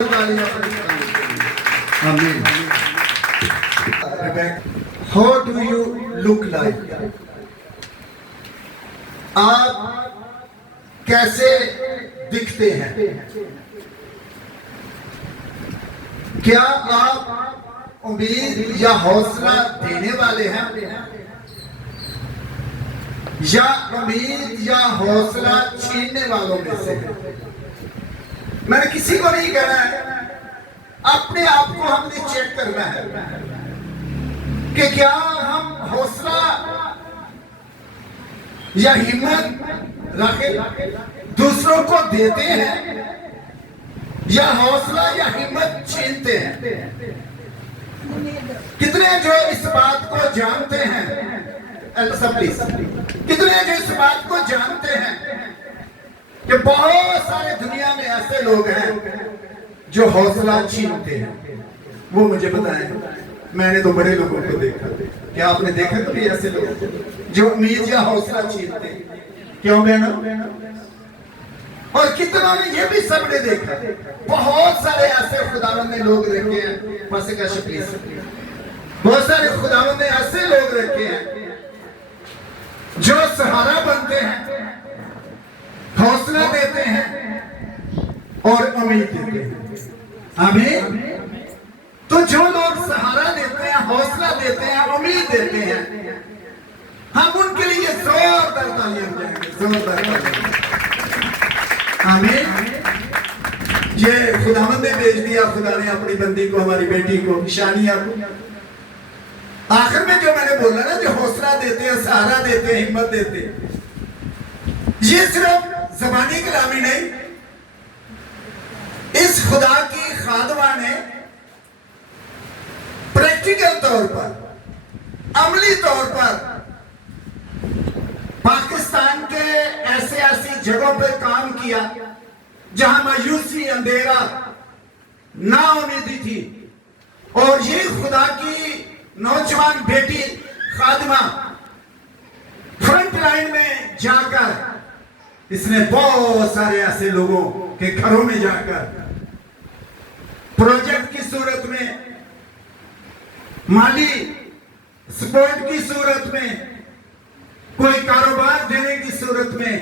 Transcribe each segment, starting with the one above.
Amen. How do you look like? आप कैसे दिखते हैं? क्या आप उम्मीद या हौसला देने वाले हैं या उम्मीद या हौसला छीनने वालों में से हैं? मैंने किसी को नहीं कहना है, अपने आप को हमने चेक करना है कि क्या हम हौसला या हिम्मत रखे दूसरों को देते हैं या हौसला या हिम्मत छीनते हैं। कितने जो इस बात को जानते हैं, कितने जो इस बात को जानते हैं कि बहुत सारे दुनिया में ऐसे लोग हैं जो हौसला छीनते हैं। वो मुझे बताएं, मैंने तो बड़े लोगों को देखा। क्या आपने देखा कभी ऐसे लोग जो उम्मीद या हौसला छीनते हैं? क्यों बहनों? और कितनों ने ये भी सबने देखा, बहुत सारे ऐसे खुदावंद ने लोग रखे हैं, बहुत सारे खुदावंद ने ऐसे लोग रखे हैं जो सहारा बनते हैं, हौसला देते हैं और उम्मीद देते हैं। आमीन। तो जो लोग सहारा देते हैं, हौसला देते हैं, उम्मीद देते हैं, हम उनके लिए जोरदार तालियां बजाएंगे, जोरदार तालियां। आमीन। ये खुदावंद ने भेज दिया, खुदा ने अपनी बंदी को, हमारी बेटी को, निशानियां को। आखिर में जो मैंने बोला ना, जो हौसला देते हैं, सहारा देते हैं, हिम्मत देते हैं, ये सिर्फ ज़बानी कलामी नहीं, इस खुदा की खादमा ने प्रैक्टिकल तौर पर, अमली तौर पर पाकिस्तान के ऐसी जगहों पर काम किया जहां मायूसी, अंधेरा, नाउमीदी थी। और ये खुदा की नौजवान बेटी खादमा फ्रंट लाइन में जाकर इसने बहुत सारे ऐसे लोगों के घरों में जाकर प्रोजेक्ट की सूरत में, माली सपोर्ट की सूरत में, कोई कारोबार देने की सूरत में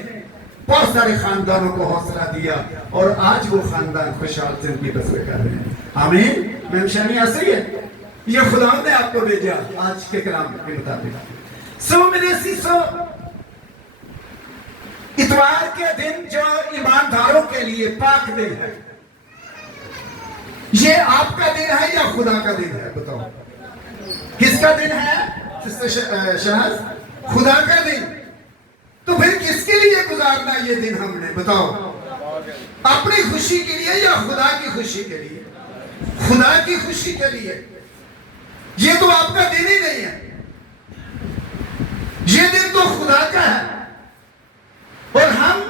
बहुत सारे खानदानों को हौसला दिया और आज वो खानदान खुशहाल जिंदगी बसर कर रहे हैं। आमीन। मैं निशानी ऐसे ही है, ये खुदा ने आपको भेजा आज के कलाम के मुताबिक। इतवार के दिन जो ईमानदारों के लिए पाक दिन है, ये आपका दिन है या खुदा का दिन है? बताओ किसका दिन है? शहज खुदा का दिन। तो फिर किसके लिए गुजारना ये दिन हमने? बताओ, अपनी खुशी के लिए या खुदा की खुशी के लिए? खुदा की खुशी के लिए। ये तो आपका दिन ही नहीं है, ये दिन तो खुदा का है। और हम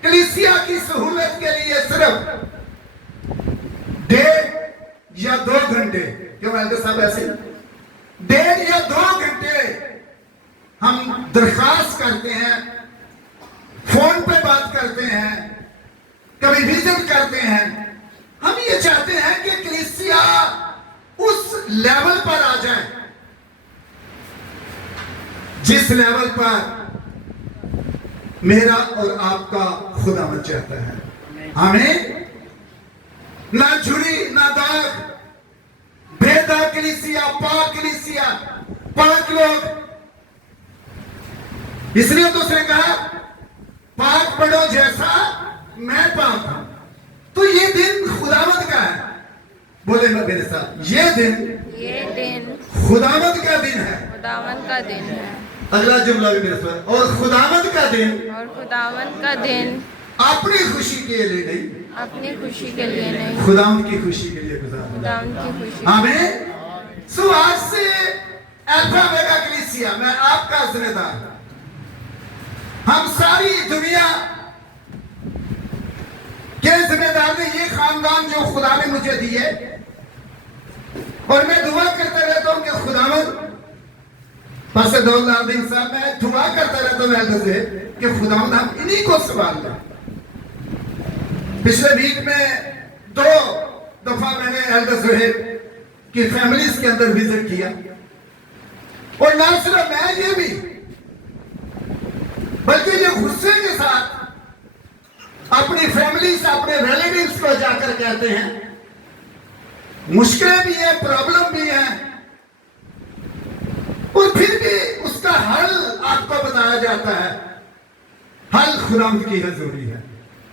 कलीसिया की सहूलत के लिए सिर्फ 1.5 या 2 घंटे, क्यों साहब ऐसे 1.5 या 2 घंटे हम दरखास्त करते हैं, फोन पे बात करते हैं, कभी विजिट करते हैं। हम ये चाहते हैं कि कलीसिया उस लेवल पर आ जाए जिस लेवल पर मेरा और आपका खुदा मत चाहता है। हमें ना झुरी ना दाग, बेदाग कलीसिया, पाक लोग। इसलिए तो उसने कहा पाक पढ़ो जैसा मैं पाक हूं। तो ये दिन खुदावंद का है। बोले ना मेरे साथ, ये दिन खुदावंद का दिन है, खुदावंद का दिन है। अगला जुमला भी मेरे साथ, और खुदावंद का दिन अपनी खुशी के लिए नहीं, अपनी खुशी के लिए नहीं, खुदावंद की खुशी के लिए गुजारना। खुदावंद की खुशी। आमीन। सो आज से अल्फा मेगा कलीसिया, मैं आपका जिम्मेदार, हम सारी दुनिया के जिम्मेदार ने, ये खानदान जो खुदा ने मुझे दिए, और मैं दुआ करता रहता हूं कि खुदावंद, पास दौलतुद्दीन साहब, मैं दुआ करता रहता हूं से कि खुदावंद हम इन्हीं को संभाल लें। पिछले वीक में 2 एल्डर जोहेब की फैमिलीज के अंदर विजिट किया, और ना सिर्फ मैं, ये भी, बल्कि ये गुस्से के साथ अपनी फैमिली से, अपने रिलेटिव्स को जाकर कहते हैं मुश्किलें भी है, प्रॉब्लम भी है, और फिर भी उसका हल आपको बताया जाता है। हल खुदावंद की हजूरी है।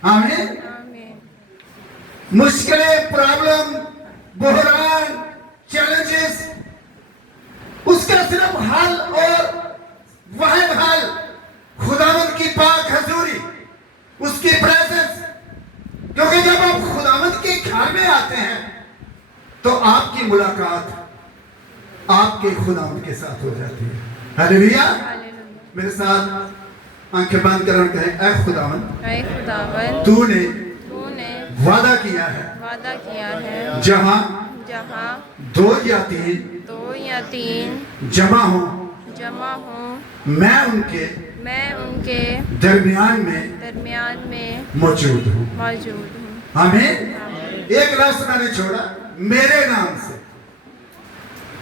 आमीन। आमीन। मुश्किलें, प्रॉब्लम, बहरान, चैलेंजेस, उसका सिर्फ हल और वाहिद हल खुदावंद की पाक हजूरी, उसकी प्रेजेंस। क्योंकि जब आप खुदावंद के घर में आते हैं तो आपकी मुलाकात आपके खुदावंद के साथ हो जाती है। हालेलुया। हालेलुया। मेरे साथ आंखें बंद कर कहें, ऐ खुदावंद, ऐ खुदावन, तूने तूने वादा किया है वादा किया है जहां जहाँ 2 या 3 2 या 3 जमा हो, जमा हो, मैं उनके मैं उनके दरमियान में दरमियान में मौजूद हूँ। मौजूद हूँ। हमें एक लफ्ज मैंने छोड़ा, मेरे नाम से।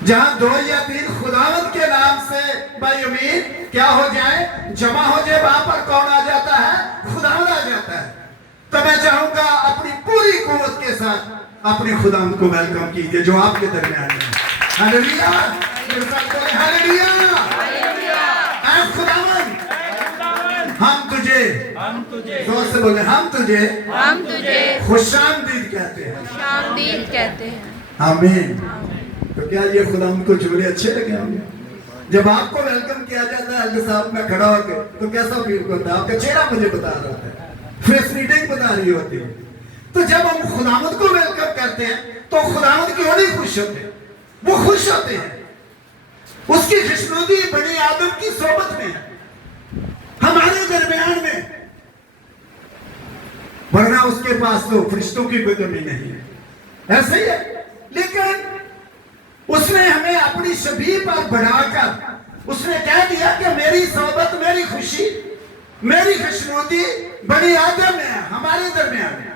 जहां 2 या 3 खुदावंद के नाम से बायमीन क्या हो जाए, जमा हो जाए, वहां पर कौन आ जाता है? खुदावंद आ जाता है। तो मैं चाहूंगा अपनी पूरी कुव्वत के साथ अपने खुदावंद को वेलकम कीजिए जो आपके दरमियान है। हालेलुया। मेरे साथ बोले हालेलुया। ऐ खुदावंद, हम तुझे जोर से बोले, हम तुझे खुशामदीद कहते हैं। शामदीद कहते हैं। आमीन। तो क्या ये खुदावंद को जुमले अच्छे लगे होंगे? जब आपको वेलकम किया जाता है अल्लाह साहब में खड़ा होकर, तो कैसा फील होता है? आपका चेहरा मुझे बता रहा होता है, फेस रीडिंग बता रही होती है। तो जब हम खुदावंद को वेलकम करते हैं तो खुदावंद क्यों नहीं खुश होते? वो खुश होते हैं। उसकी खुशनुदी बनी आदम की सोबत में, हमारे दरमियान में, वरना उसके पास तो फरिश्तों की कोई कमी नहीं है। ऐसे ही है, लेकिन उसने हमें अपनी शबीह पर बढ़ाकर उसने कह दिया कि मेरी सोबत, मेरी खुशी, मेरी खुशनुदी बनी आदम में है, हमारे दरमियान में।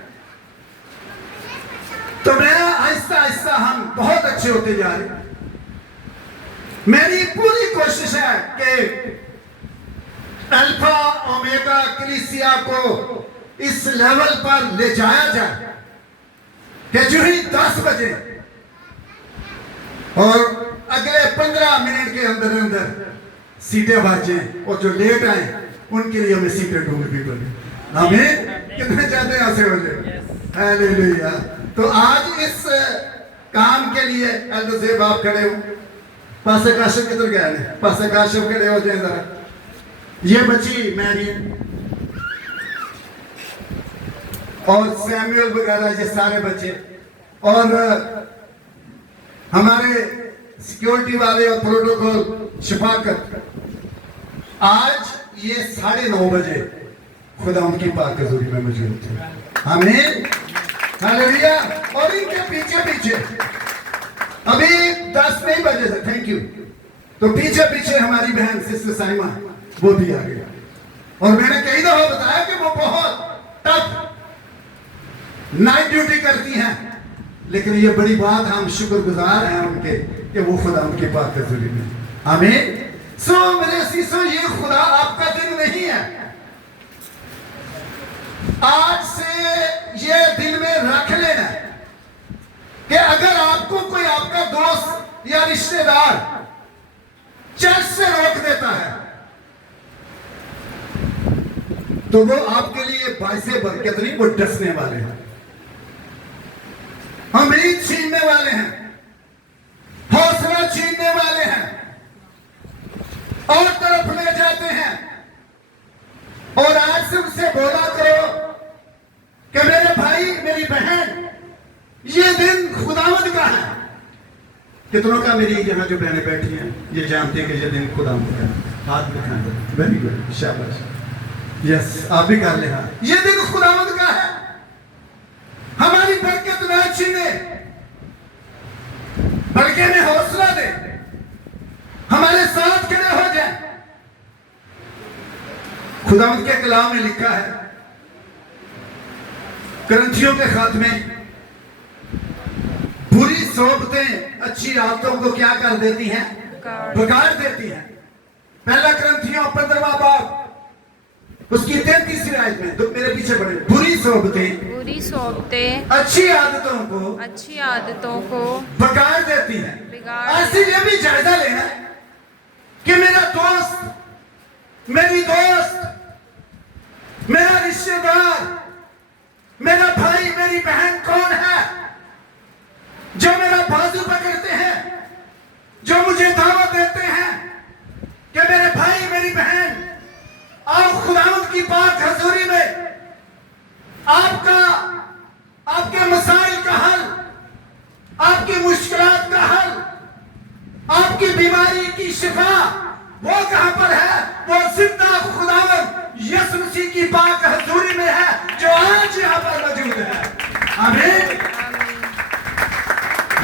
तो मैं आहिस्ता आहिस्ता हम बहुत अच्छे होते जा रहे हैं। मेरी पूरी कोशिश है कि अल्फा ओमेगा कलीसिया को इस लेवल पर ले जाया जाए कि जो ही 10 बजे और अगले 15 मिनट के अंदर अंदर सीटें भर जाएं, और जो लेट आए उनके लिए हमें सीटें ढूंढनी पड़े। हमें कितने चाहते हैं ऐसे हो जाए। हालेलुया। तो आज इस काम के लिए एल्डर साहब आप खड़े हो। पासे काशिफ किधर गए हैं? पासे काशिफ खड़े हो जाए जरा। ये बच्ची मैरी और सैमुअल वगैरह, ये सारे बच्चे, और हमारे सिक्योरिटी वाले और प्रोटोकॉल शफाकत, आज ये 9:30 बजे खुदा उनकी पाक हजूरी में मौजूद थे। आमीन। हालेलुया। और इनके पीछे पीछे अभी 10 नहीं बजे थे, थैंक यू, तो पीछे पीछे हमारी बहन सिस्टर साइमा, वो भी आ गई। और मैंने कई दफा बताया कि वो बहुत टफ नाइट ड्यूटी करती हैं, लेकिन ये बड़ी बात, हम शुक्रगुजार हैं उनके कि वो खुदा उनकी पाक हजूरी में। आमीन। सो मेरे सीसो, ये खुदा आपका दिन नहीं है। आज से ये दिल में रख लेना कि अगर आपको कोई आपका दोस्त या रिश्तेदार चर्च से रोक देता है तो वो आपके लिए बाइसे बरकत नहीं, वो डसने वाले हैं, उम्मीद छीनने वाले हैं, हौसला छीनने वाले हैं, और तरफ ले जाते हैं। और आज से उनसे बोला करो कि मेरे भाई, मेरी बहन, ये दिन खुदावंद का है। कितनों का मेरी यहाँ जो बहनें बैठी हैं ये जानती है कि ये दिन खुदावंद का है? हाथ दिखाएं। वेरी गुड, शाबाश। यस, आप भी कर ले हाथ। ये दिन खुदावंद का है। हमारी बरकत ना छीने, बल्कि हमें हौसला दे, हमारे साथ खड़े हो जाए। खुदावंद के कलाम में लिखा है, कुरिन्थियों के खात में सोबतें अच्छी आदतों को क्या कर देती हैं? बिगाड़ देती हैं। पहला ग्रंथियों 15वां बाब उसकी 33वीं आयत में, तो मेरे पीछे पड़े, बुरी सोबतें अच्छी आदतों को बिगाड़ देती हैं। ऐसे ये भी जायजा लेना कि मेरा दोस्त, मेरी दोस्त, मेरा रिश्तेदार, मेरा भाई, मेरी बहन कौन है जो मेरा बाजू पकड़ते हैं, जो मुझे दावत देते हैं कि मेरे भाई, मेरी बहन, आओ खुदावंद की पाक हजूरी में आपके मसाइल का हल, आपकी मुश्किलात का हल, आपकी बीमारी की शिफा वो कहां पर है? वो जिंदा खुदावंद यीशु मसीह की पाक हजूरी में है, जो आज यहां पर मौजूद है। आमीन।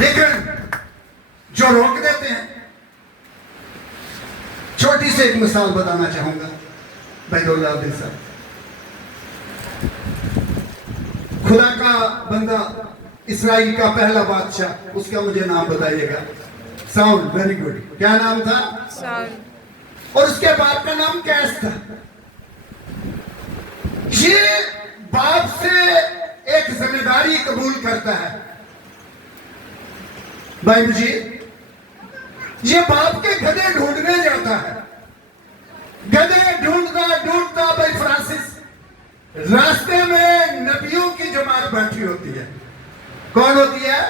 लेकिन जो रोक देते हैं, छोटी सी एक मिसाल बताना चाहूंगा। बैदुल्लाह साहब, खुदा का बंदा, इस्राइल का पहला बादशाह, उसका मुझे नाम बताइएगा। साउल। Very good. क्या नाम था? साउल। और उसके बाप का नाम कैस था। ये बाप से एक जिम्मेदारी कबूल करता है। भाई जी, ये बाप के गधे ढूंढने जाता है। गधे ढूंढता भाई फ्रांसिस, रास्ते में नबियों की जमात बैठी होती है। कौन होती है?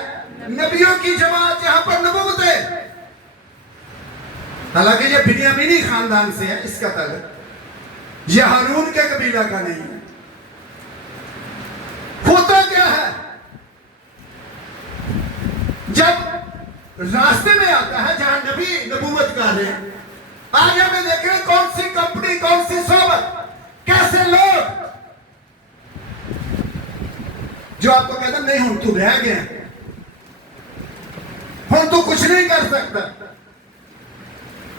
नबियों की जमात, जहां पर नबूवत है। हालांकि ये बिन्यामीनी खानदान से है, इसका ताल्लुक ये हारून के कबीला का नहीं है। होता क्या है, जब रास्ते में आता है जहां नबी नबूवत कर रहे हैं, आज हमें देख रहे हैं कौन सी कंपनी, कौन सी सोबत, कैसे लोग जो आपको कहते नहीं हूं तू रह गया, हूं तू कुछ नहीं कर सकता,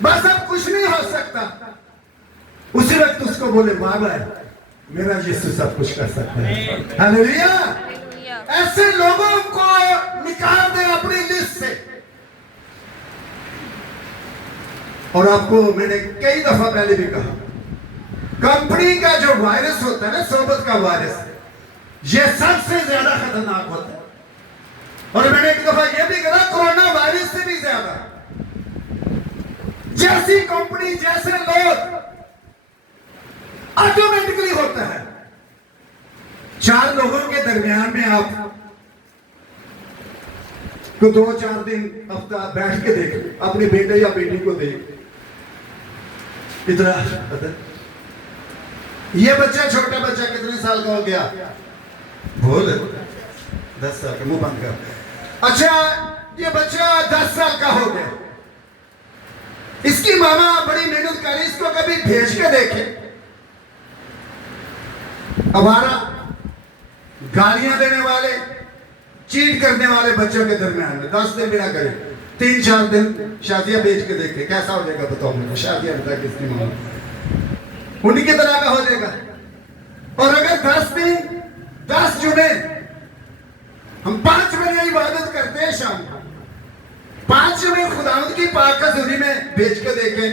बस अब कुछ नहीं हो सकता। उसी वक्त उसको बोले बाबा मेरा यीशु सब कुछ कर सकता है। हालेलुया। ऐसे लोगों को निकाल दे अपनी लिस्ट से। और आपको मैंने कई दफा पहले भी कहा, कंपनी का जो वायरस होता है ना, सोबत का वायरस, ये सबसे ज्यादा खतरनाक होता है। और मैंने एक दफा यह भी कहा, कोरोना वायरस से भी ज्यादा। जैसी कंपनी, जैसे लोग, ऑटोमेटिकली होता है। चार लोगों के दरमियान में आप तो 2-4 दिन, हफ्ता बैठ के देख, अपने बेटे या बेटी को देख, इतना ये बच्चा, छोटा बच्चा कितने साल का हो गया? बोल 10 साल का। मुंह बंद कर। अच्छा, ये बच्चा 10 साल का हो गया। इसकी मामा बड़ी मेहनत करे, इसको कभी भेज के देखे। हमारा गालियां देने वाले, चीट करने वाले बच्चों के दरमियान में 10 दिन भी ना करे, 3-4 दिन शादियां बेच के देखे, कैसा हो जाएगा बताओ मुझे। शादियां बता किसकी मामा उन्हीं की तरह का हो जाएगा। और अगर 10 दिन 10 जुमे हम 5 बजे इबादत करते हैं, शाम को 5 में खुदावंद की पाक हजूरी में बेच के देखे,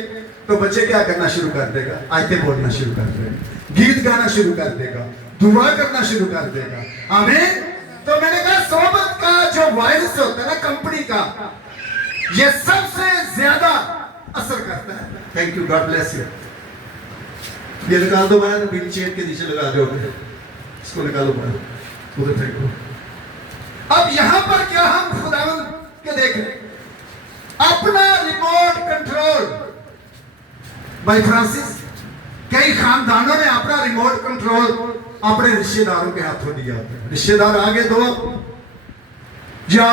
तो बच्चे क्या करना शुरू कर देगा? आयतें बोलना शुरू कर देगा, गीत गाना शुरू कर देगा, दुआ करना शुरू कर देगा। आमीन। तो मैंने कहा सोबत का जो वायरस होता है ना, कंपनी का, ये सबसे ज्यादा असर करता है। Thank you, God bless you. ये निकाल दो बाहर, व्हील चेयर के नीचे लगा दो, इसको निकालो बाहर, उधर फेंको। अब यहां पर क्या हम खुदावंद के देख रहे, अपना रिमोट कंट्रोल। भाई फ्रांसिस, कई खानदानों ने अपना रिमोट कंट्रोल अपने रिश्तेदारों के हाथों दिया। रिश्तेदार आगे दो, या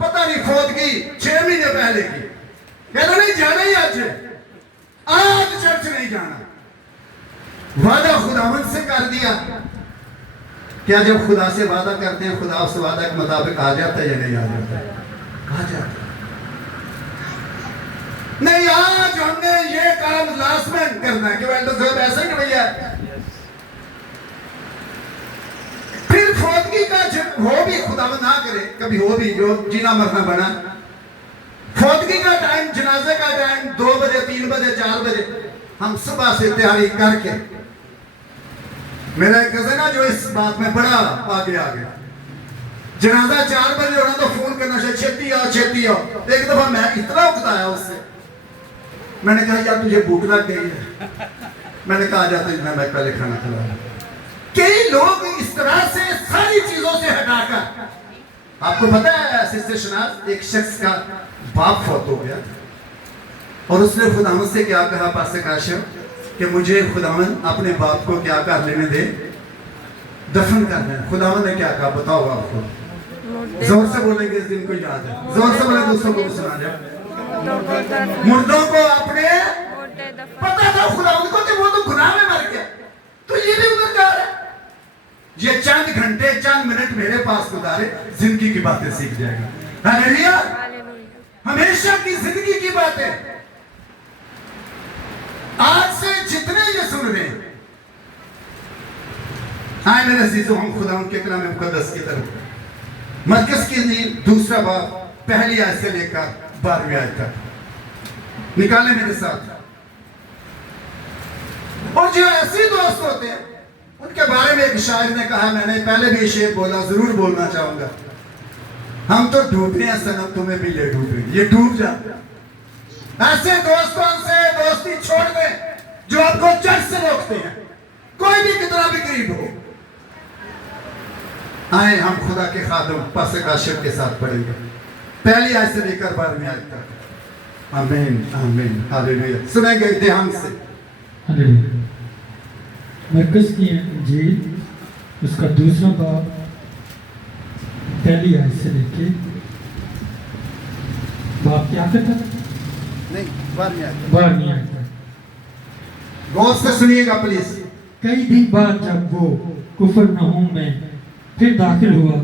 पता नहीं फौतगी 6 महीने पहले की, कहना नहीं जाना ही आज चर्च नहीं जाना। वादा खुदावंद से कर दिया। क्या जब खुदा से वादा करते हैं, खुदा उस वादा के मुताबिक आ जाता है या नहीं आ जाता? आ जाता। नहीं, आज हमने ये काम लास्ट में करना है कि वेल्डर साहब ऐसा ही भैया, फिर फौतगी का हो भी, खुदा ना करे कभी हो भी, जो जीना मरना बना, फौतगी का टाइम, जनाजे का टाइम 2 बजे 3 बजे 4 बजे, हम सुबह से तैयारी करके, मेरा एक कजन है जो इस बात में बड़ा आगे आ गया, जनाजा 4 बजे होना तो फोन करना चाहिए, छेती आओ छेती आओ। एक दफा मैं इतना उकताया उससे, मैंने कहा यार तुझे भूख लग गई है, मैंने कहा जा तुझे मैं पहले खाना खिला। कई लोग इस तरह से सारी चीजों से हटाकर, आपको पता है सिस्टर शनाज, एक शख्स का बाप फौत हो गया और उसने खुदावन से क्या कहा, पास्टर काशिम, कि मुझे खुदावन अपने बाप को क्या कर लेने दे, दफन करना है। खुदावन ने क्या कहा बताओ आपको, जोर से बोलेंगे इस दिन को याद है, जोर से बोले दूसरों को भी सुना जाए। मुर्दों को अपने, पता था खुदावन को कि वो तो गुनाह में मर गया, तो ये भी उधर जा रहा है, ये चंद घंटे चंद मिनट मेरे पास गुजारे, जिंदगी की बातें सीख जाएगा। हालेलुया, हमेशा की जिंदगी की बातें। आज से जितने ये सुन रहे हैं, आए मेरे अजीजों, हम खुदा उनके कलाम मुकद्दस की तरफ, मरकज की नींव 2 बाब 1 आयत से लेकर 12वीं आयत तक निकाले मेरे साथ। और जो ऐसे दोस्त होते हैं उनके बारे में एक शायर ने कहा, मैंने पहले भी शेर बोला, जरूर बोलना चाहूंगा, हम तो डूबे हैं सनम, तुम्हें भी ले डूबेंगे, ये डूब जाते। ऐसे दोस्तों से दोस्ती छोड़ दे जो आपको चर्च से रोकते हैं, कोई भी कितना भी गरीब हो। आए हम खुदा के खादम पास्टर काशिफ के साथ पढ़ेंगे 1 आयत से लेकर 12वीं आयत तक। आमीन आमीन हालेलुया। सुनेंगे ध्यान से। हालेलुया। मरकज की इंजील उसका 2 बाब 1 आयत से लेके बाप क्या कहता है, नहीं 12वीं आयत, 12वीं आयत तक। गौर से सुनिएगा प्लीज। कई दिन बाद जब वो कुफरनहूम में फिर दाखिल हुआ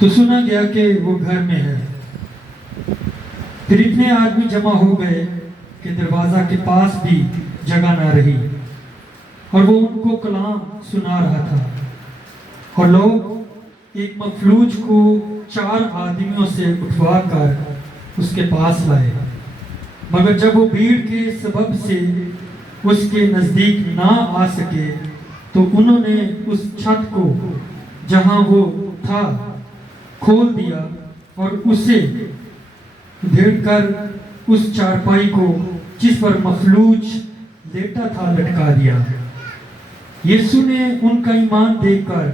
तो सुना गया कि वो घर में है। फिर इतने आदमी जमा हो गए कि दरवाजा के पास भी जगह ना रही, और वो उनको कलाम सुना रहा था। और लोग एक मफलूज को 4 आदमियों से उठवा कर उसके पास लाए, मगर जब वो भीड़ के सबब से उसके नज़दीक ना आ सके तो उन्होंने उस छत को जहां वो था खोल दिया और उसे उधेड़कर उस चारपाई को जिस पर मफलूज लेटा था लटका दिया। यीशु ने उनका ईमान देखकर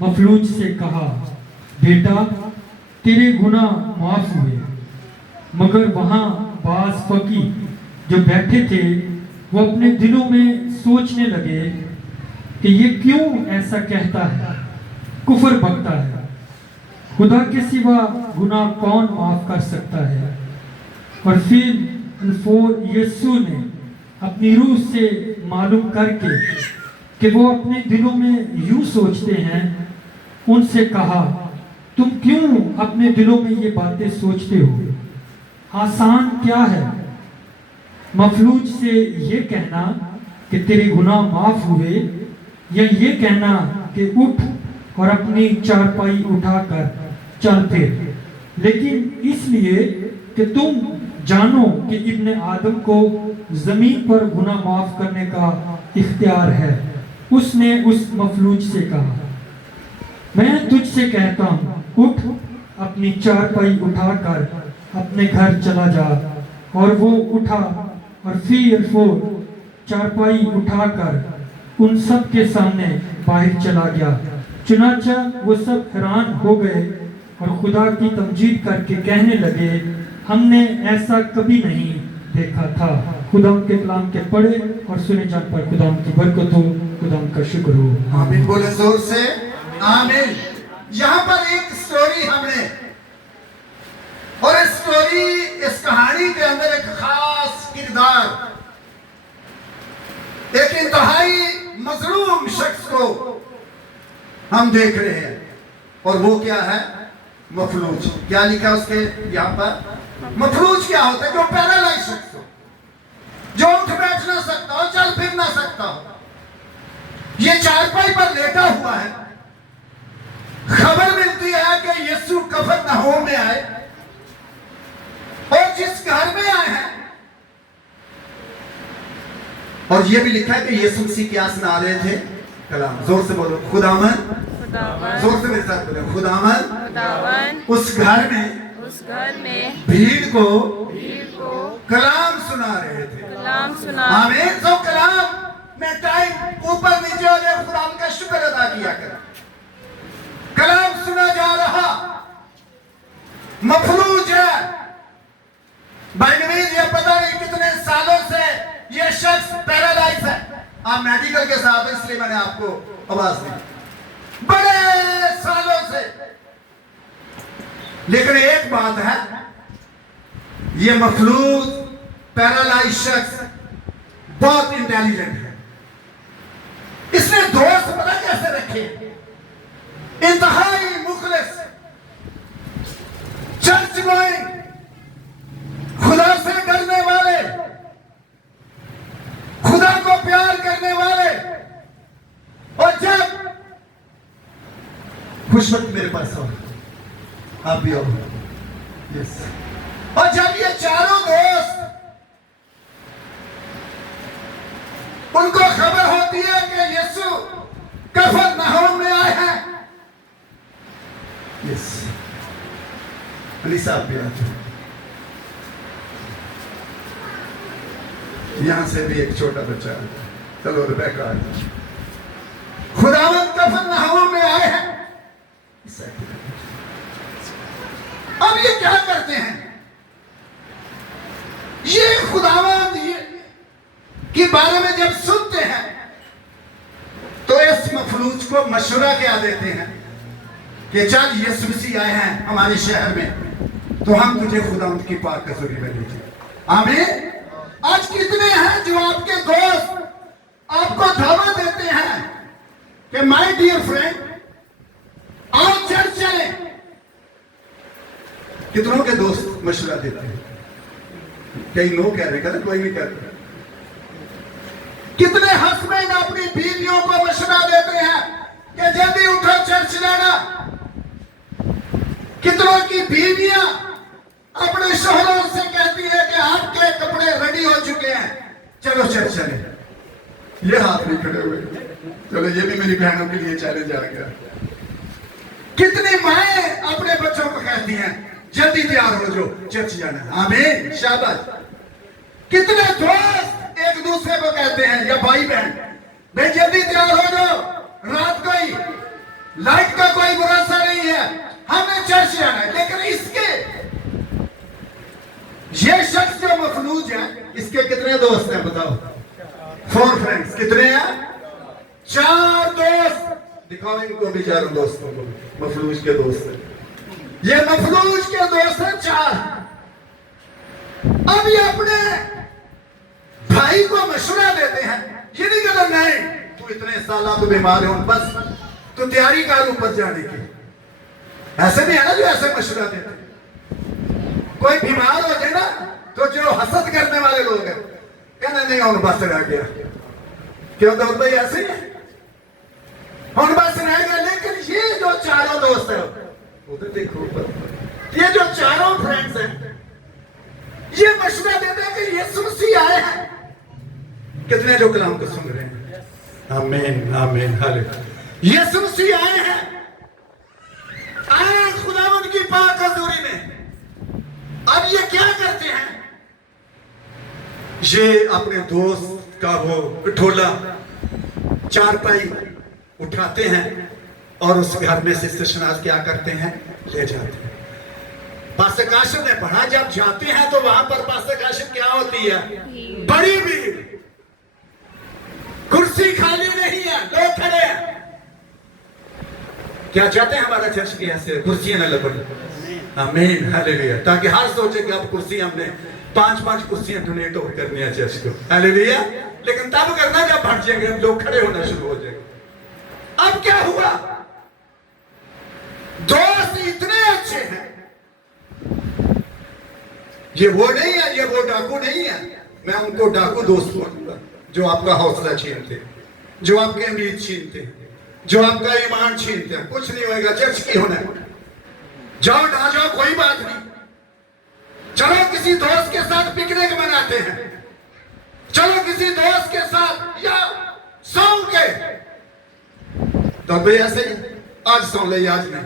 मफलूज से कहा, बेटा तेरे गुनाह माफ हुए। मगर वहां बाज फकी जो बैठे थे वो अपने दिलों में सोचने लगे कि ये क्यों ऐसा कहता है, कुफर बकता है, खुदा के सिवा गुनाह कौन माफ कर सकता है। और फिर यीशु ने अपनी रूह से मालूम करके कि वो अपने दिलों में यूं सोचते हैं, उनसे कहा, तुम क्यों अपने दिलों में ये बातें सोचते हो? आसान क्या है मफलूज से ये कहना कि तेरे गुनाह माफ हुए, या ये कहना कि उठ और अपनी चारपाई उठाकर चल फिर। लेकिन इसलिए कि तुम जानो कि इब्ने आदम को जमीन पर गुनाह माफ करने का इख्तियार है। उसने उस मफलूज से कहा, मैं तुझसे कहता हूँ, उठ अपनी चारपाई उठाकर अपने घर चला जा। और वो उठा और फिर वो चारपाई उठाकर उन सब के सामने बाहर चला गया। चुनाचा वो सब हैरान हो गए और खुदा की तमजीद करके कहने लगे, हमने ऐसा कभी नहीं देखा था। खुदा के कलाम के पढ़े और सुने जान पर खुदा की बरकत हो, खुदा का शुक्र हो। आमीन बोले जोर से, आमीन। यहाँ पर एक स्टोरी हमने, और इस स्टोरी, इस कहानी के अंदर एक खास किरदार, एक इंतहाई मजलूम शख्स को हम देख रहे हैं। और वो क्या है? मफलूज। क्या लिखा उसके यहाँ पर? मफलूज क्या होता है? जो पैरालाइज शख्स हो, जो उठ बैठ ना सकता हो, चल फिर ना सकता हो, ये चारपाई पर लेटा हुआ है खबर मिलती है कि यीशु कफरनहूम में आए और जिस घर में आए हैं, और ये भी लिखा है कि यीशु मसीह क्या सुना रहे थे? कलाम। जोर से बोलो, खुदावन। खुदावन, जोर से मेरे साथ बोलो, खुदावन। खुदावन उस घर में भीड़ को कलाम सुना रहे थे। कलाम सुना। आमीन। तो कलाम में टाइम ऊपर नीचे हो जाए, खुदा का शुक्र अदा किया कर। कलाम सुना जा रहा, मफलूज है। भाई ये पता नहीं कितने सालों से ये शख्स पैरालाइज है। आप मेडिकल के साथ हैं इसलिए मैंने आपको आवाज दी, बड़े सालों से। लेकिन एक बात है, ये मफलूज पैरालाइज शख्स बहुत इंटेलिजेंट है। इसने दोस्त पता कैसे रखे? इंतहाई मुखलिस, चर्च गोइंग, खुदा से डरने वाले, खुदा को प्यार करने वाले। और जब खुश वक्त मेरे पास हो, आप भी आओ। यस। और जब ये चारों दोस्त, उनको खबर होती है कि यीशु कफरनहूम में आए हैं। यस। अली साहब भी आते हैं। यहां से भी एक छोटा बच्चा है। चलो रिबेका आ जाओ। खुदावंद कफरनहूम में आए हैं। अब ये क्या करते हैं? ये खुदावंद के बारे में जब सुनते हैं तो इस मफलूज को मशवरा क्या देते हैं कि चल यीशु मसीह आए हैं हमारे शहर में, तो हम तुझे खुदावंद की पाक कसूरी में भेजें। आमीन। आज कितने हैं जो आपके दोस्त आपको दावा देते हैं कि माय डियर फ्रेंड आओ चर्च चले। कितनों के दोस्त मशवरा देते हैं? कई नो कह रहे हैं, कोई नहीं कहते। कितने हस्बैंड अपनी बीवियों को मशवरा देते हैं कि जल्दी उठो चर्च जाना। कितनों की बीवियां अपने शोहरों से कहती है कि आपके कपड़े रेडी हो चुके हैं, चलो चर्च चले। ये हाथ नहीं खड़े हुए। चलो ये भी मेरी बहनों के लिए चैलेंज आ गया। कितनी माएं अपने बच्चों को कहती हैं जल्दी तैयार हो जाओ चर्च जाना है। आमीन। शाबाश। कितने दोस्त एक दूसरे को कहते हैं या भाई बहन, भाई जल्दी तैयार हो जाओ, रात को ही लाइट का कोई भरोसा नहीं है, हमें चर्च जाना है। लेकिन इसके ये शख्स जो मफलूज है, इसके कितने दोस्त हैं बताओ? 4 फ्रेंड्स। कितने हैं? 4 दोस्त। दिखाओ इनको भी, 4 दोस्तों को। मफलूज के दोस्त हैं ये, मफलूज के दोस्त हैं 4। अब ये अपने भाई को मशवरा देते हैं। ये नहीं कहते नहीं तू इतने साल तो बीमार हो, बस तू तैयारी कर ऊपर जाने की। ऐसे नहीं है ना जो ऐसे मशवरा देते हैं। कोई बीमार हो जाए ना तो जो हसद करने वाले लोग हैं, कहना नहीं हम बस रह गया। क्यों दौड़ भाई ऐसे ही है, हम बस रह गया। लेकिन ये जो 4 दोस्त है, उधर देखो, ये जो 4 फ्रेंड्स हैं, ये मशवरा देते हैं कि यीशु मसीह आए हैं। कितने जो कलाम को सुन रहे हैं? आमीन आमीन हालेलुया। यीशु मसीह आए हैं, आए खुदावंद की पाक हजूरी में। अब ये क्या करते हैं? ये अपने दोस्त का वो पिठोला, चारपाई उठाते हैं और उस घर में से शनाज क्या करते हैं? ले जाते हैं। पास्टर काशिफ ने पढ़ा, जब जाते हैं तो वहां पर पास्टर काशिफ क्या होती है? बड़ी भीड़, कुर्सी खाली नहीं है, लोग खड़े हैं। क्या चाहते हैं हमारा चर्च की ऐसे कुर्सियां न लगन? आमीन हालेलुया। ताकि हर सोचे कि अब कुर्सी हमने 5-5 कुर्सियां डोनेट और करनी है चर्च को। हालेलुया। लेकिन तब करना जब भट जाएंगे, लोग खड़े होना शुरू हो जाएंगे। अब क्या हुआ? दोस्त इतने अच्छे हैं, ये वो नहीं है, ये वो डाकू नहीं है। मैं उनको डाकू दोस्त बोलूंगा जो आपका हौसला छीनते, जो आपकी उम्मीद छीनते। जो आपका ईमान छीनते हैं। कुछ नहीं होगा, चर्च की होना है। जाओ ना जाओ कोई बात नहीं, चलो किसी दोस्त के साथ पिकनिक मनाते हैं, चलो किसी दोस्त के साथ या सौ के, तो भाई ऐसे ही आज सौ ले आज नहीं,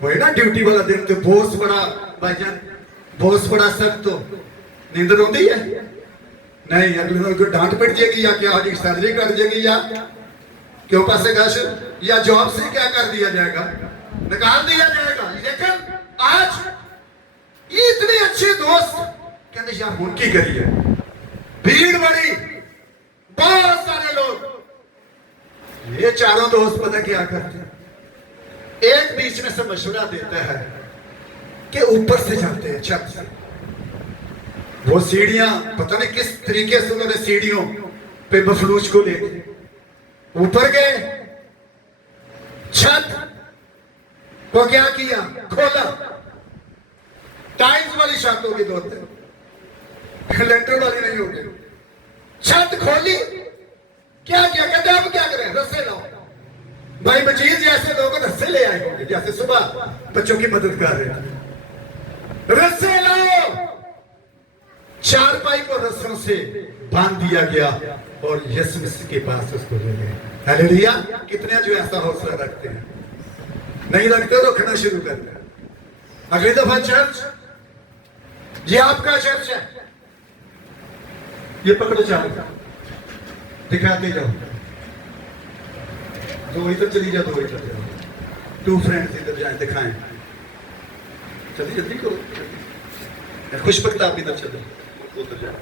वही ना ड्यूटी वाला दिन, तो बॉस बड़ा भाईजान, बॉस बड़ा सख्त, तो नींद रोती है नहीं, अगले दिन को डांट पिट जाएगी या क्या होगी, सैलरी कट जाएगी या क्यों पैसे कैश या जॉब से क्या कर दिया जाएगा, निकाल दिया जाएगा। लेकिन आज ये इतने अच्छे दोस्त कहते यार उनकी करिए, भीड़ बड़ी, बहुत सारे लोग, ये चारों दोस्त पता क्या करते हैं, एक बीच में से मशवरा देता है कि ऊपर से जाते हैं, छत से, वो सीढ़ियां पता नहीं किस तरीके से उन्होंने सीढ़ियों पे मफलूज को लेके ऊपर गए, छत को क्या किया, खोला, टाइल्स वाली छत होगी, दो लेंटर वाली नहीं होगी, छत खोली, क्या क्या कहते अब क्या करें, रस्से लाओ। भाई मजीद जैसे लोग रस्से ले आए होंगे, जैसे सुबह बच्चों की मदद कर रहे हैं, रस्से लाओ, चारपाई को रस्सों से बांध दिया गया और यीशु मसीह के पास उसको ले गए। हालेलुया। कितने जो ऐसा हौसला रखते हैं, नहीं रखते तो रखना शुरू करते हैं। अगली दफा चर्च, ये आपका चर्च है, ये पकड़ो चाबी, दिखाते जाओ, दो इधर चली जाओ, दो इधर जाओ, टू फ्रेंड्स इधर जाए, दिखाएं, जल्दी जल्दी करो, खुशबख्त आप इधर चलो, उधर जाए,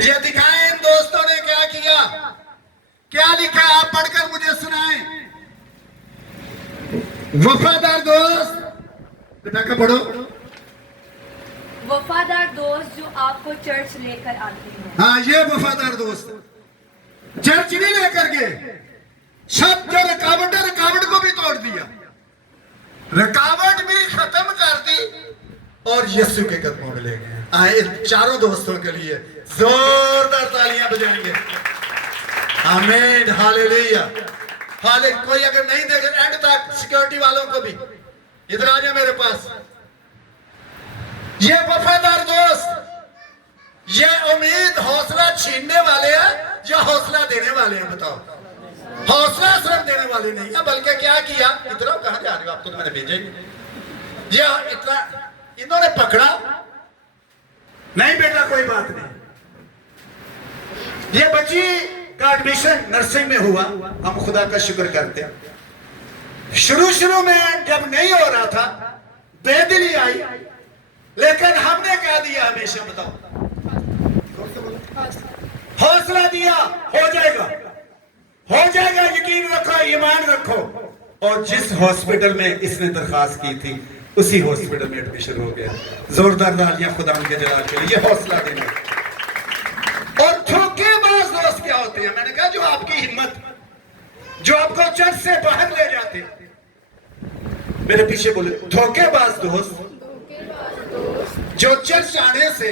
ये दिखाएं इन दोस्तों ने क्या किया, क्या लिखा, आप पढ़कर मुझे सुनाएं। वफादार दोस्त, बेटा का पढ़ो। वफादार दोस्त जो आपको चर्च लेकर आते हैं। हाँ, ये वफादार दोस्त चर्च नहीं लेकर गए, सब जो रुकावट है, रुकावट को भी तोड़ दिया, रुकावट भी खत्म कर दी और यीशु के कदमों में ले गए। आए चारों दोस्तों के लिए जोरदार तालियां बजाएंगे। आमीन, हालेलुया। हाले कोई अगर नहीं देखे एंड तक, सिक्योरिटी वालों को भी इधर आ जाए मेरे पास। ये वफादार दोस्त, ये उम्मीद हौसला छीनने वाले हैं या हौसला देने वाले हैं, बताओ। हौसला सिर्फ देने वाले नहीं है, बल्कि क्या किया, इतना कहां जा रहे हो, आपको तो मैंने भेजे ये इतना, इन्होंने पकड़ा नहीं, बेटा कोई बात नहीं, ये बच्ची का एडमिशन नर्सिंग में हुआ, हम खुदा का शुक्र करते हैं। शुरू में जब नहीं हो रहा था, बेदिली आई, लेकिन हमने क्या दिया हमेशा, बताओ, हौसला दिया, हो जाएगा, हो जाएगा, यकीन रखो, ईमान रखो। और जिस हॉस्पिटल में इसने दरखास्त की थी, उसी हॉस्पिटल में एडमिशन हो गया। जोरदार तालियां खुदा के जलाल के लिए, हौसला देना। और धोखेबाज दोस्त क्या होते हैं, मैंने कहा जो आपकी हिम्मत, जो आपको चर्च से बाहर ले जाते, मेरे पीछे बोले, धोखेबाज दोस्त जो चर्च आने से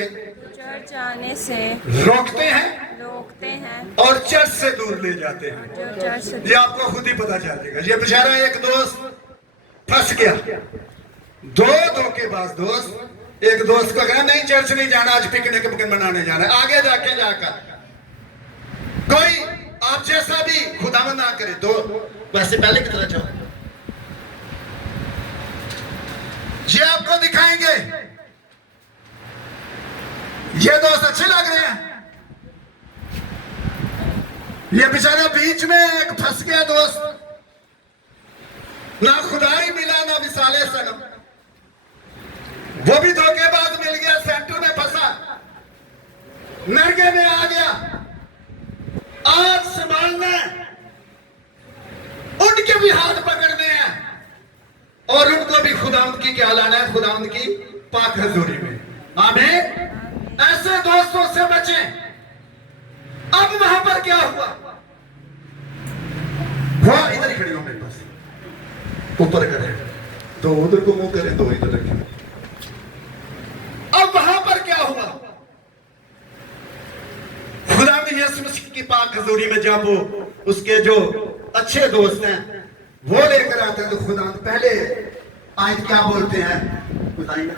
रोकते हैं और चर्च से दूर ले जाते हैं। ये आपको खुद ही पता चल जाएगा। ये बेचारा एक दोस्त फंस गया, दो धोखेबाज दोस्त, एक दोस्त को कहा नहीं चर्च नहीं जाना, आज पिकनिक मनाने जाना है, आगे जाकर कोई आप जैसा भी खुदावंद ना करे, दो वैसे पहले की तरह जाओ। ये आपको दिखाएंगे, ये दोस्त अच्छे लग रहे हैं, ये बेचारा बीच में एक फंस गया दोस्त, ना खुदाई मिला ना विसाले सनम, वो भी धोखेबाज मिल गया, सेंटर में फंसा, नरगे में आ गया। आज संभालना, उनके भी हाथ पकड़ने हैं और उनको भी खुदावंद की क्या लाना है, खुदावंद की पाक हजूरी में। आमीन। ऐसे दोस्तों से बचें। अब वहां पर क्या हुआ, वो इधर ही खड़ी हो मेरे पास, ऊपर करें, दो उधर को मुंह करें, दो इधर रखें। अब वहां पर क्या हुआ, खुदा ने यीशु मसीह की पाक हजूरी में जब वो उसके जो अच्छे दोस्त हैं वो लेकर आते हैं तो खुदा पहले आयत क्या बोलते हैं, खुदा ही ना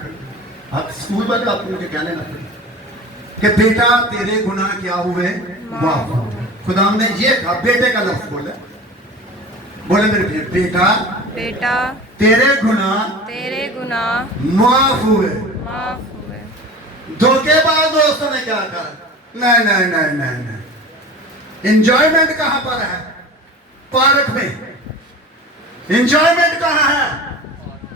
आप स्कूल वाले आपको मुझे क्या लेना कि बेटा तेरे गुनाह क्या हुए, माफ हुए। खुदा ने ये कहा, बेटे का लफ्ज बोले, बोले मेरे बेटा बेटा तेरे गुनाह माफ हुए। माफ हुए। धोखेबाज दोस्तों ने क्या कहा, नहीं नहीं नहीं नहीं नहीं, एंजॉयमेंट कहां पर है, पार्क में। एंजॉयमेंट कहां है,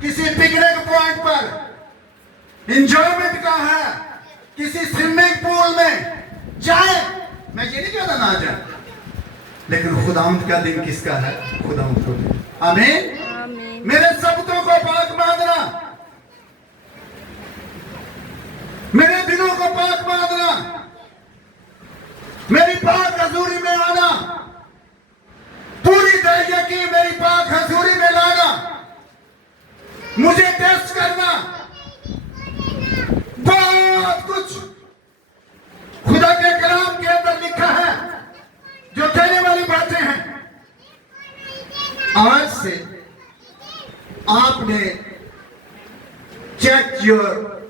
किसी पिकनिक पॉइंट पर। एंजॉयमेंट कहां है, किसी स्विमिंग पूल में जाए। मैं ये नहीं कहता ना जाए, लेकिन खुदावंद का दिन किसका है, खुदावंद को दिन। आमीन। आमीन। मेरे शब्दों को पाक बांधना, मेरे दिनों को पाक बांधना, मेरी पाक हजूरी में आना, पूरी तरह की मेरी पाक हजूरी में लाना, मुझे टेस्ट करना, बहुत कुछ खुदा के कलाम के अंदर लिखा है जो कहने वाली बातें हैं। आज से आपने चेक योर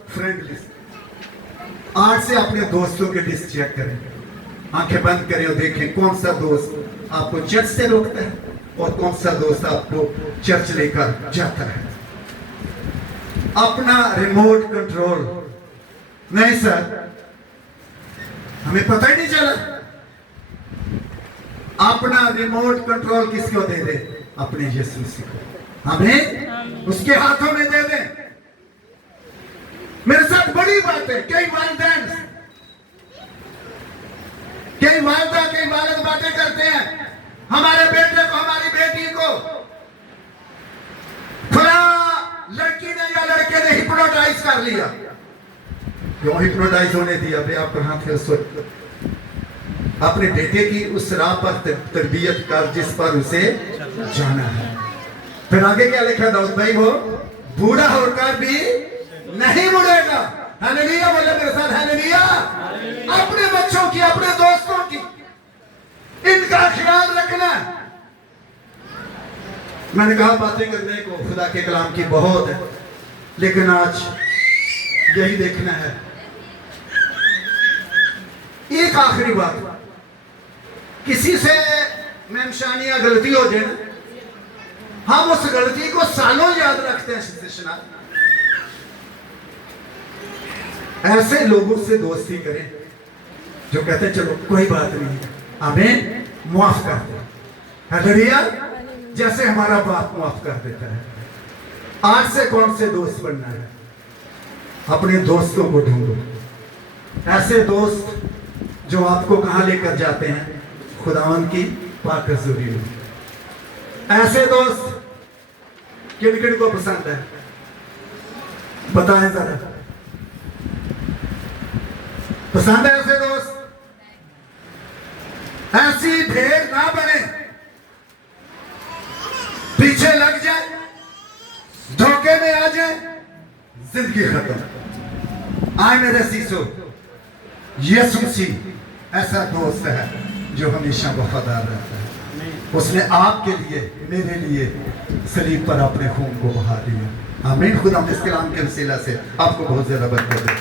फ्रेंड लिस्ट। आज से अपने दोस्तों की लिस्ट चेक करें, आंखें बंद करें और देखें कौन सा दोस्त आपको चर्च से रोकता है और कौन सा दोस्त आपको चर्च लेकर जाता है। अपना रिमोट कंट्रोल नहीं सर, हमें पता ही नहीं चला। अपना रिमोट कंट्रोल किसको दे दे, अपने यीशु मसीह को। हमें उसके हाथों में दे दे। मेरे साथ बड़ी बात है, कई वालिदैन, कई वालिदा, कई वालिद बातें करते हैं, हमारे बेटे को, हमारी बेटी को फला लड़की ने या लड़के ने हिप्नोटाइज कर लिया। क्यों हिप्नोटाइज होने दिया भाई, आप कहां थे उस वक्त। अपने बेटे की उस राह पर तरबियत कर जिस पर उसे जाना है। फिर आगे क्या लिखा दाऊद भाई, वो बूढ़ा होकर भी नहीं मुड़ेगा। हालेलुया, बोले मेरे साथ हालेलुया। अपने बच्चों की, अपने दोस्तों की, इनका ख्याल रखना। मैंने कहा बातें करने को खुदा के कलाम की बहुत है, लेकिन आज यही देखना है। एक आखिरी बात, किसी से मेमशानिया गलती हो जाए ना, हम उस गलती को सालों याद रखते हैं। ऐसे लोगों से दोस्ती करें जो कहते हैं चलो कोई बात नहीं, हमें माफ कर दे। हालेलुया, जैसे हमारा बाप माफ कर देता है। आज से कौन से दोस्त बनना है, अपने दोस्तों को ढूंढो। ऐसे दोस्त जो आपको कहां लेकर जाते हैं, खुदावन की पाक हजूरी में। ऐसे दोस्त किन किन को पसंद है, बताएं जरा। पसंद है ऐसे दोस्त? ऐसी भीड़ ना बने, पीछे लग जाए, धोखे में आ जाए, जिंदगी खत्म। आए मेरे सीसो, यीशु मसीह ऐसा दोस्त है जो हमेशा वफादार रहता है। उसने आपके लिए, मेरे लिए सलीब पर अपने खून को बहा दिया। आमीन। खुदा इस कलाम के वसीला से आपको बहुत ज्यादा बरकत दे।